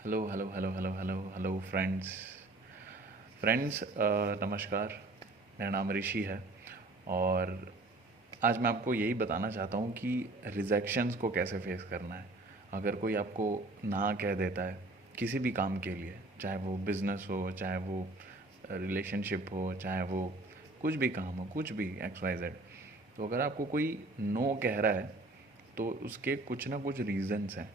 Hello hello hello hello hello hello friends friends नमस्कार। मेरा नाम ऋषि है और आज मैं आपको यही बताना चाहता हूँ कि रिजेक्शंस को कैसे फेस करना है। अगर कोई आपको ना कह देता है किसी भी काम के लिए, चाहे वो बिज़नेस हो, चाहे वो रिलेशनशिप हो, चाहे वो कुछ भी काम हो, कुछ भी एक्स वाई जेड, तो अगर आपको कोई नो कह रहा है तो उसके कुछ ना कुछ रीज़न्स हैं।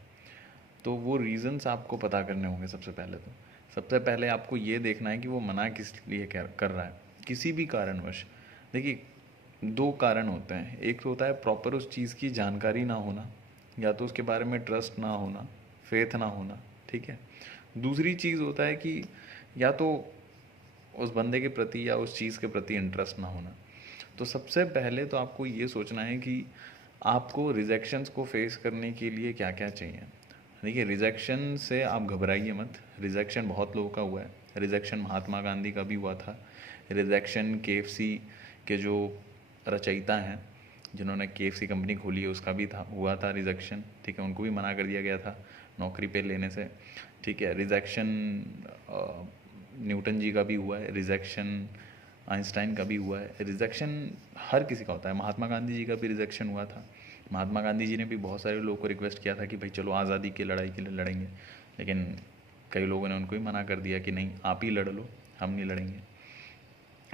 तो वो रीज़न्स आपको पता करने होंगे। सबसे पहले आपको ये देखना है कि वो मना किस लिए कर रहा है, किसी भी कारणवश। देखिए, दो कारण होते हैं। एक तो होता है प्रॉपर उस चीज़ की जानकारी ना होना, या तो उसके बारे में ट्रस्ट ना होना, फेथ ना होना, ठीक है। दूसरी चीज़ होता है कि या तो उस बंदे के प्रति या उस चीज़ के प्रति इंटरेस्ट ना होना। तो सबसे पहले तो आपको ये सोचना है कि आपको रिजेक्शंस को फेस करने के लिए क्या क्या चाहिए। देखिए, रिजेक्शन से आप घबराइए मत। रिजेक्शन बहुत लोगों का हुआ है। रिजेक्शन महात्मा गांधी का भी हुआ था। रिजेक्शन केएफसी के जो रचयिता हैं, जिन्होंने केएफसी कंपनी खोली है, उसका भी था, हुआ था रिजेक्शन, ठीक है। उनको भी मना कर दिया गया था नौकरी पे लेने से, ठीक है। रिजेक्शन न्यूटन जी का भी हुआ है। रिजेक्शन आइंस्टाइन का भी हुआ है। रिजेक्शन हर किसी का होता है। महात्मा गांधी जी का भी रिजेक्शन हुआ था। महात्मा गांधी जी ने भी बहुत सारे लोगों को रिक्वेस्ट किया था कि भाई चलो आज़ादी की लड़ाई के लिए लड़ेंगे, लेकिन कई लोगों ने उनको ही मना कर दिया कि नहीं, आप ही लड़ लो, हम नहीं लड़ेंगे।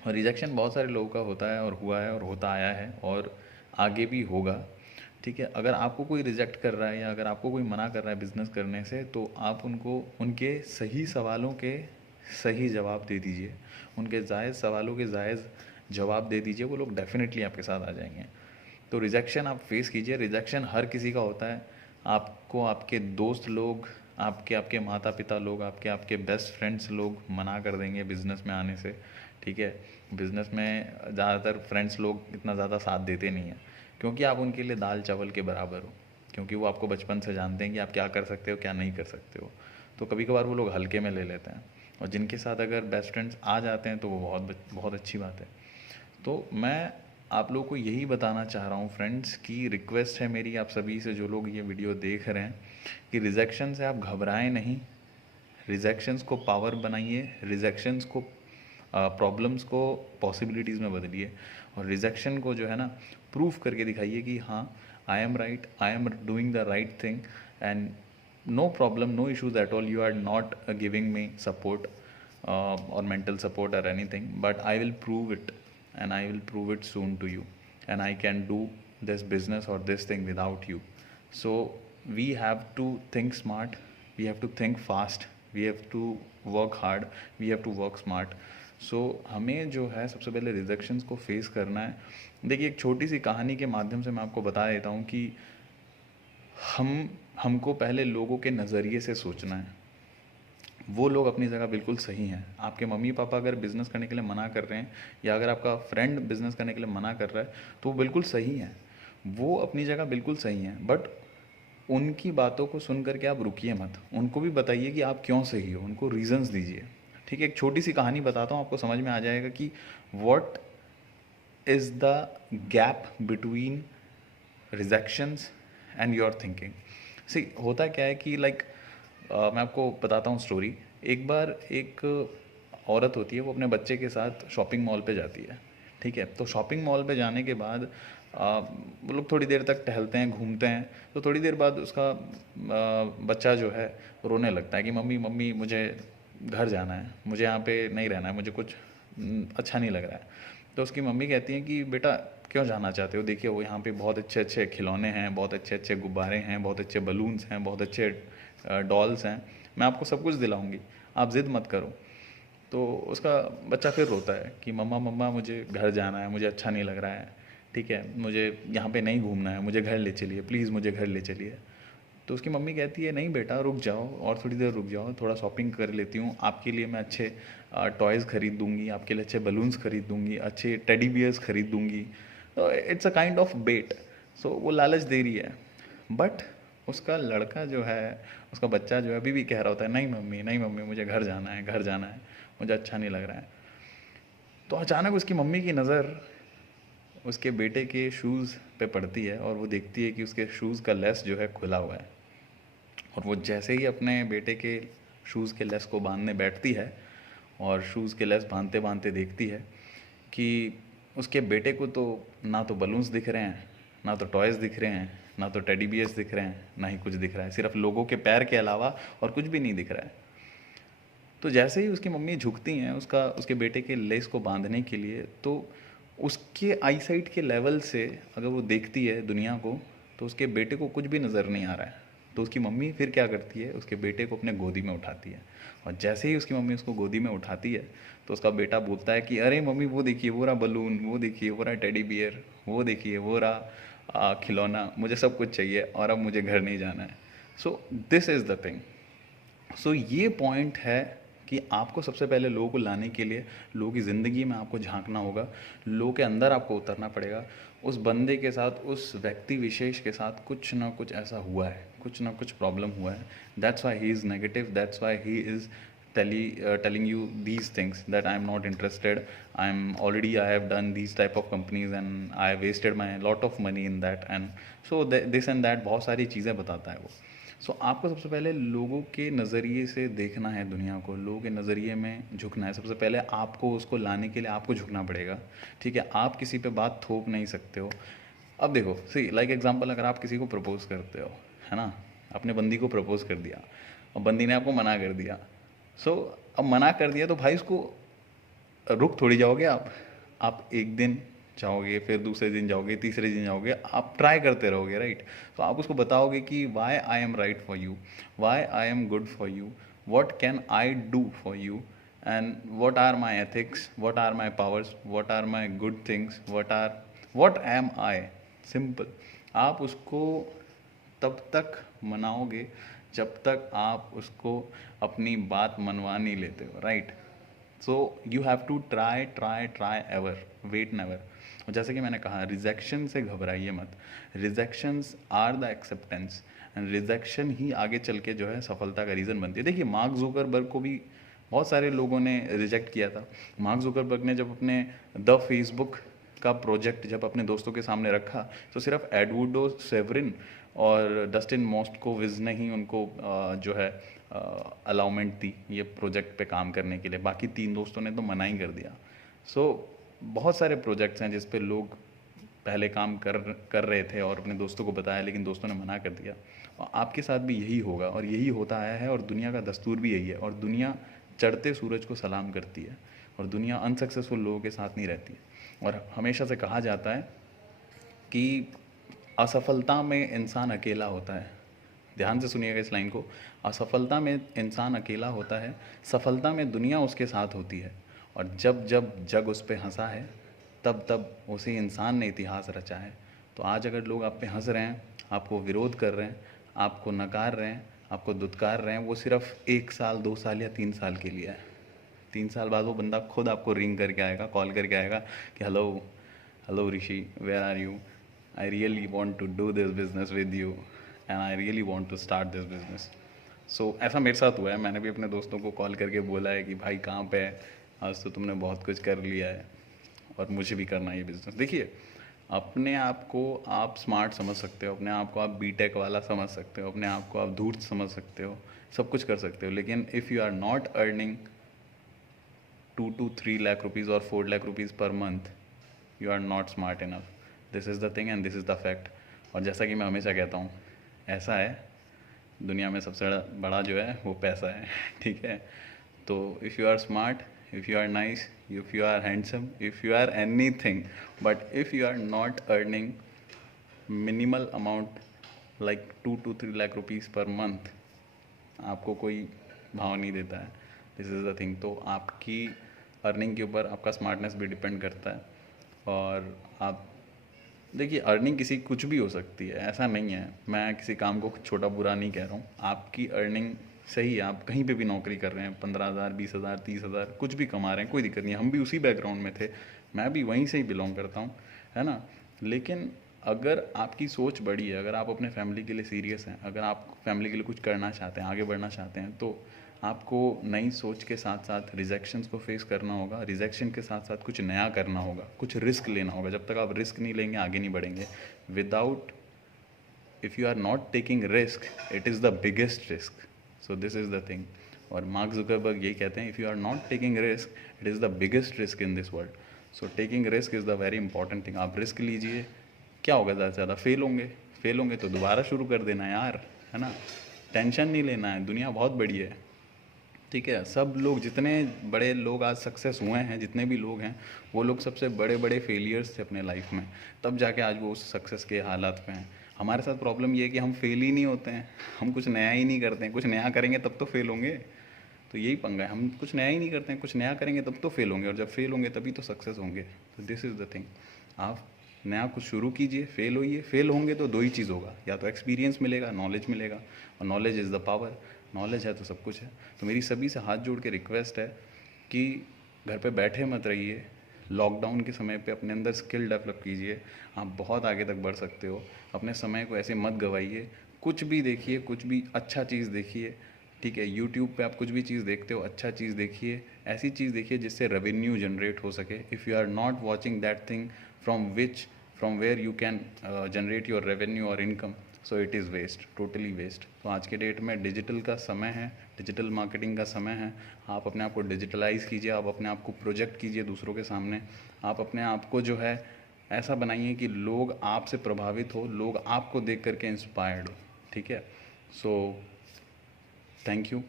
और रिजेक्शन बहुत सारे लोगों का होता है और हुआ है और होता आया है और आगे भी होगा, ठीक है। अगर आपको कोई रिजेक्ट कर रहा है या अगर आपको कोई मना कर रहा है बिज़नेस करने से, तो आप उनको उनके सही सवालों के सही जवाब दे दीजिए। उनके जायज़ सवालों के जायज़ जवाब दे दीजिए, वो लोग डेफिनेटली आपके साथ आ जाएंगे। तो रिजेक्शन आप फेस कीजिए। रिजेक्शन हर किसी का होता है। आपको आपके दोस्त लोग, आपके आपके माता पिता लोग, आपके आपके बेस्ट फ्रेंड्स लोग मना कर देंगे बिज़नेस में आने से, ठीक है। बिज़नेस में ज़्यादातर फ्रेंड्स लोग इतना ज़्यादा साथ देते नहीं हैं, क्योंकि आप उनके लिए दाल चावल के बराबर हो। क्योंकि वो आपको बचपन से जानते हैं कि आप क्या कर सकते हो, क्या नहीं कर सकते हो। तो कभी कभार वो लोग हल्के में ले लेते हैं, और जिनके साथ अगर बेस्ट फ्रेंड्स आ जाते हैं तो वो बहुत बहुत अच्छी बात है। तो मैं आप लोगों को यही बताना चाह रहा हूँ फ्रेंड्स, की रिक्वेस्ट है मेरी आप सभी से, जो लोग ये वीडियो देख रहे हैं, कि रिजेक्शन से आप घबराएं नहीं। रिजेक्शंस को पावर बनाइए। रिजेक्शंस को प्रॉब्लम्स को पॉसिबिलिटीज़ में बदलिए। और रिजेक्शन को जो है ना, प्रूफ करके दिखाइए कि हाँ, I am right, I am doing the right thing, and no problem, no issues at all, you are not giving me support or mental support or anything, but I will prove it, and I will prove it soon to you, and I can do this business or this thing without you. So we have to think smart, we have to think fast, we have to work hard, we have to work smart. सो हमें जो है सबसे पहले rejections को face करना है। देखिए, एक छोटी सी कहानी के माध्यम से मैं आपको बता देता हूँ कि हमको पहले लोगों के नज़रिए से सोचना है। वो लोग अपनी जगह बिल्कुल सही हैं। आपके मम्मी पापा अगर बिज़नेस करने के लिए मना कर रहे हैं, या अगर आपका फ्रेंड बिज़नेस करने के लिए मना कर रहा है, तो वो बिल्कुल सही हैं। वो अपनी जगह बिल्कुल सही हैं, बट उनकी बातों को सुन करके आप रुकिए मत। उनको भी बताइए कि आप क्यों सही हो, उनको रीजंस दीजिए, ठीक है। एक छोटी सी कहानी बताता हूँ, आपको समझ में आ जाएगा कि what is the gap between rejections and your thinking. See, होता क्या है कि मैं आपको बताता हूँ स्टोरी। एक बार एक औरत होती है, वो अपने बच्चे के साथ शॉपिंग मॉल पे जाती है, ठीक है। तो शॉपिंग मॉल पे जाने के बाद वो लोग थोड़ी देर तक टहलते हैं, घूमते हैं। तो थोड़ी देर बाद उसका बच्चा जो है रोने लगता है कि मम्मी मम्मी, मुझे घर जाना है, मुझे यहाँ पे नहीं रहना है, मुझे कुछ अच्छा नहीं लग रहा है। तो उसकी मम्मी कहती हैं कि बेटा, क्यों जाना चाहते हो? देखिए, वो यहाँ पे बहुत अच्छे अच्छे खिलौने हैं, बहुत अच्छे अच्छे गुब्बारे हैं, बहुत अच्छे बलून्स हैं, बहुत अच्छे डॉल्स हैं, मैं आपको सब कुछ दिलाऊंगी, आप ज़िद मत करो। तो उसका बच्चा फिर रोता है कि मम्मा मम्मा, मुझे घर जाना है, मुझे अच्छा नहीं लग रहा है, ठीक है, मुझे यहाँ पे नहीं घूमना है, मुझे घर ले चलिए, प्लीज़ मुझे घर ले चलिए। तो उसकी मम्मी कहती है, नहीं बेटा, रुक जाओ, और थोड़ी देर रुक जाओ, थोड़ा शॉपिंग कर लेती हूँ, आपके लिए मैं अच्छे टॉयज़ खरीद दूँगी, आपके लिए अच्छे बलून्स खरीद दूँगी, अच्छे टेडी बियर्स खरीद दूँगी। तो इट्स अ काइंड ऑफ बेट। सो वो लालच दे रही है, बट उसका लड़का जो है, उसका बच्चा जो है, अभी भी कह रहा होता है, नहीं मम्मी, नहीं मम्मी, मुझे घर जाना है, घर जाना है, मुझे अच्छा नहीं लग रहा है। तो अचानक उसकी मम्मी की नज़र उसके बेटे के शूज़ पे पड़ती है, और वो देखती है कि उसके शूज़ का लेस जो है खुला हुआ है। और वो जैसे ही अपने बेटे के शूज़ के लेस को बांधने बैठती है और शूज़ के लेस बांधते बांधते देखती है कि उसके बेटे को तो ना तो बलून्स दिख रहे हैं, ना तो टॉयज़ दिख रहे हैं, ना तो टेडी बियर्स दिख रहे हैं, ना ही कुछ दिख रहा है, सिर्फ लोगों के पैर के अलावा और कुछ भी नहीं दिख रहा है। तो जैसे ही उसकी मम्मी झुकती हैं उसके बेटे के लेस को बांधने के लिए, तो उसके आईसाइट के लेवल से अगर वो देखती है दुनिया को, तो उसके बेटे को कुछ भी नज़र नहीं आ रहा है। तो उसकी मम्मी फिर क्या करती है, उसके बेटे को अपने गोदी में उठाती है, और जैसे ही उसकी मम्मी उसको गोदी में उठाती है तो उसका बेटा बोलता है कि अरे मम्मी वो देखिए वो रहा बलून, वो देखिए वो रहा टेडी बियर, वो देखिए वो रहा खिलौना, मुझे सब कुछ चाहिए और अब मुझे घर नहीं जाना है। So this is the thing. So ये पॉइंट है कि आपको सबसे पहले लोगों को लाने के लिए लोगों की ज़िंदगी में आपको झांकना होगा, लोगों के अंदर आपको उतरना पड़ेगा। उस बंदे के साथ, उस व्यक्ति विशेष के साथ कुछ ना कुछ ऐसा हुआ है, कुछ ना कुछ प्रॉब्लम हुआ है, that's why he is negative, that's why he is telling you these things that I am not interested, I have done these type of companies and I have wasted my lot of money in that, and so this and that बहुत सारी चीज़ें बताता है वो। सो आपको सबसे पहले लोगों के नज़रिए से देखना है दुनिया को, लोगों के नज़रिए में झुकना है। सबसे पहले आपको उसको लाने के लिए आपको झुकना पड़ेगा, ठीक है। आप किसी पे बात थोप नहीं सकते हो। अब देखो, सी लाइक एग्जांपल, अगर आप किसी को प्रपोज़ करते हो, है ना, अपने बंदी को प्रपोज़ कर दिया और बंदी ने आपको मना कर दिया। सो अब मना कर दिया तो भाई उसको रुक थोड़ी जाओगे आप एक दिन जाओगे, फिर दूसरे दिन जाओगे, तीसरे दिन जाओगे, आप ट्राई करते रहोगे, राइट। तो आप उसको बताओगे कि why I am right for you, why I am good for you, what can I do for you, and what are my ethics, what are my powers, what are my good things, what am I. Simple. आप उसको तब तक मनाओगे जब तक आप उसको अपनी बात मनवा नहीं लेते हो, right. So you have to try try try ever, wait never. और जैसे कि मैंने कहा, रिजेक्शन से घबराइए मत, rejections are the acceptance, and rejection ही आगे चल के जो है सफलता का रीज़न बनती है। देखिए, मार्क जुकरबर्ग को भी बहुत सारे लोगों ने रिजेक्ट किया था। मार्क जुकरबर्ग ने जब अपने द फेसबुक का प्रोजेक्ट जब अपने दोस्तों के सामने रखा, तो सिर्फ एडवर्डो सेवरिन और डस्टिन मोस्टकोविज ने ही उनको जो है अलाउमेंट दी ये प्रोजेक्ट पे काम करने के लिए, बाकी 3 दोस्तों ने तो मना ही कर दिया। सो बहुत सारे प्रोजेक्ट्स हैं जिस पे लोग पहले काम कर रहे थे और अपने दोस्तों को बताया, लेकिन दोस्तों ने मना कर दिया। और आपके साथ भी यही होगा और यही होता आया है, और दुनिया का दस्तूर भी यही है। और दुनिया चढ़ते सूरज को सलाम करती है, और दुनिया अनसक्सेसफुल लोगों के साथ नहीं रहती है। और हमेशा से कहा जाता है कि असफलता में इंसान अकेला होता है। ध्यान से सुनिएगा इस लाइन को, असफलता में इंसान अकेला होता है, सफलता में दुनिया उसके साथ होती है। और जब जब जग उस पर हंसा है, तब तब उसी इंसान ने इतिहास रचा है। तो आज अगर लोग आप पे हंस रहे हैं, आपको विरोध कर रहे हैं, आपको नकार रहे हैं, आपको दुत्कार रहे हैं, वो सिर्फ 1 साल, 2 साल या 3 साल के लिए है। 3 साल बाद वो बंदा खुद आपको रिंग करके आएगा, कॉल करके आएगा कि hello hello Rishi, where are you, I really want to do this business with you and I really want to start this business. So ऐसा मेरे साथ हुआ है। मैंने भी अपने दोस्तों को कॉल करके बोला है कि भाई कहाँ पे है, आज तो तुमने बहुत कुछ कर लिया है और मुझे भी करना है ये बिज़नेस। देखिए, अपने आप को आप स्मार्ट समझ सकते हो, अपने आप को आप बीटेक वाला समझ सकते हो, अपने आप को आप धूर्त समझ सकते हो, सब कुछ कर सकते हो, लेकिन if you are not earning 2 to 3 lakh rupees or 4 lakh rupees per month, you are not smart enough. This is the thing and this is the fact. और जैसा कि मैं हमेशा कहता हूँ, ऐसा है दुनिया में सबसे बड़ा जो है वो पैसा है, ठीक है। तो if you are smart, if you are nice, if you are handsome, if you are anything, but if you are not earning minimal amount like 2 to 3 lakh rupees per month, आपको कोई भाव नहीं देता है। This is the thing. तो आपकी earning के ऊपर आपका स्मार्टनेस भी डिपेंड करता है। और आप देखिए, अर्निंग किसी कुछ भी हो सकती है, ऐसा नहीं है। मैं किसी काम को छोटा बुरा नहीं कह रहा हूँ। आपकी अर्निंग सही है, आप कहीं पे भी नौकरी कर रहे हैं, 15,000, 20,000, 30,000 कुछ भी कमा रहे हैं, कोई दिक्कत नहीं है। हम भी उसी बैकग्राउंड में थे, मैं भी वहीं से ही बिलोंग करता हूँ, है ना। लेकिन अगर आपकी सोच बड़ी है, अगर आप अपने फैमिली के लिए सीरियस हैं, अगर आप फैमिली के लिए कुछ करना चाहते हैं, आगे बढ़ना चाहते हैं, तो आपको नई सोच के साथ साथ रिजेक्शंस को फेस करना होगा। रिजेक्शन के साथ साथ कुछ नया करना होगा, कुछ रिस्क लेना होगा। जब तक आप रिस्क नहीं लेंगे, आगे नहीं बढ़ेंगे। Without, if you are not taking risk, it is the biggest risk. So this is the thing. और मार्क जुकरबर्ग यही कहते हैं, if you are not taking risk it is the biggest risk in this world. So taking risk is the very important thing. आप risk लीजिए, क्या होगा, ज़्यादा से ज़्यादा फेल होंगे तो दोबारा शुरू कर देना यार, है ना। टेंशन नहीं लेना है, दुनिया बहुत बड़ी है, ठीक है। सब लोग, जितने बड़े लोग आज सक्सेस हुए हैं, जितने भी लोग हैं, वो लोग सबसे बड़े बड़े फेलियर्स थे अपने लाइफ में, तब जाके आज वो उस सक्सेस के हालात पे हैं। हमारे साथ प्रॉब्लम ये है कि हम फेल ही नहीं होते हैं, हम कुछ नया ही नहीं करते हैं। कुछ नया करेंगे तब तो फेल होंगे, तो यही पंगा है, हम कुछ नया ही नहीं करते हैं। कुछ नया करेंगे तब तो फेल होंगे, और जब फेल होंगे तभी तो सक्सेस होंगे। तो दिस इज़ द थिंग, आप नया कुछ शुरू कीजिए, फेल होइए। फेल होंगे तो दो ही चीज़ होगा, या तो एक्सपीरियंस मिलेगा, नॉलेज मिलेगा, और knowledge is the power. Knowledge है तो सब कुछ है। तो मेरी सभी से हाथ जोड़ के रिक्वेस्ट है कि घर पे बैठे मत रहिए, लॉकडाउन के समय पे अपने अंदर स्किल डेवलप कीजिए, आप बहुत आगे तक बढ़ सकते हो। अपने समय को ऐसे मत गवाइए, कुछ भी देखिए, कुछ भी अच्छा चीज़ देखिए, ठीक है। यूट्यूब पे आप कुछ भी चीज़ देखते हो, अच्छा चीज़ देखिए, ऐसी चीज़ देखिए जिससे रेवेन्यू जनरेट हो सके। If you are not watching that thing from where you can generate your revenue और income, so it is waste, totally waste. तो आज के डेट में डिजिटल का समय है, डिजिटल मार्केटिंग का समय है। आप अपने आप को डिजिटलाइज़ कीजिए, आप अपने आप को प्रोजेक्ट कीजिए दूसरों के सामने। आप अपने आप को जो है ऐसा बनाइए कि लोग आपसे प्रभावित हो, लोग आपको देख करके इंस्पायर्ड हो, ठीक है। सो थैंक यू,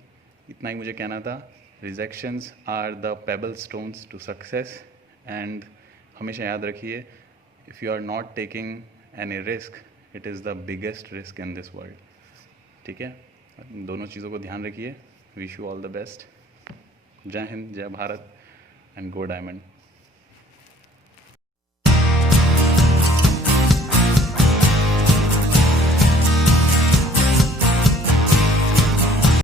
इतना ही मुझे कहना था। Rejections are the pebble stones to success, and हमेशा याद रखिए, if you are not taking any risk it is the biggest risk in this world, ठीक है। दोनों चीज़ों को ध्यान रखिए। Wish you all the best. जय हिंद, जय भारत, एंड गो डायमंड।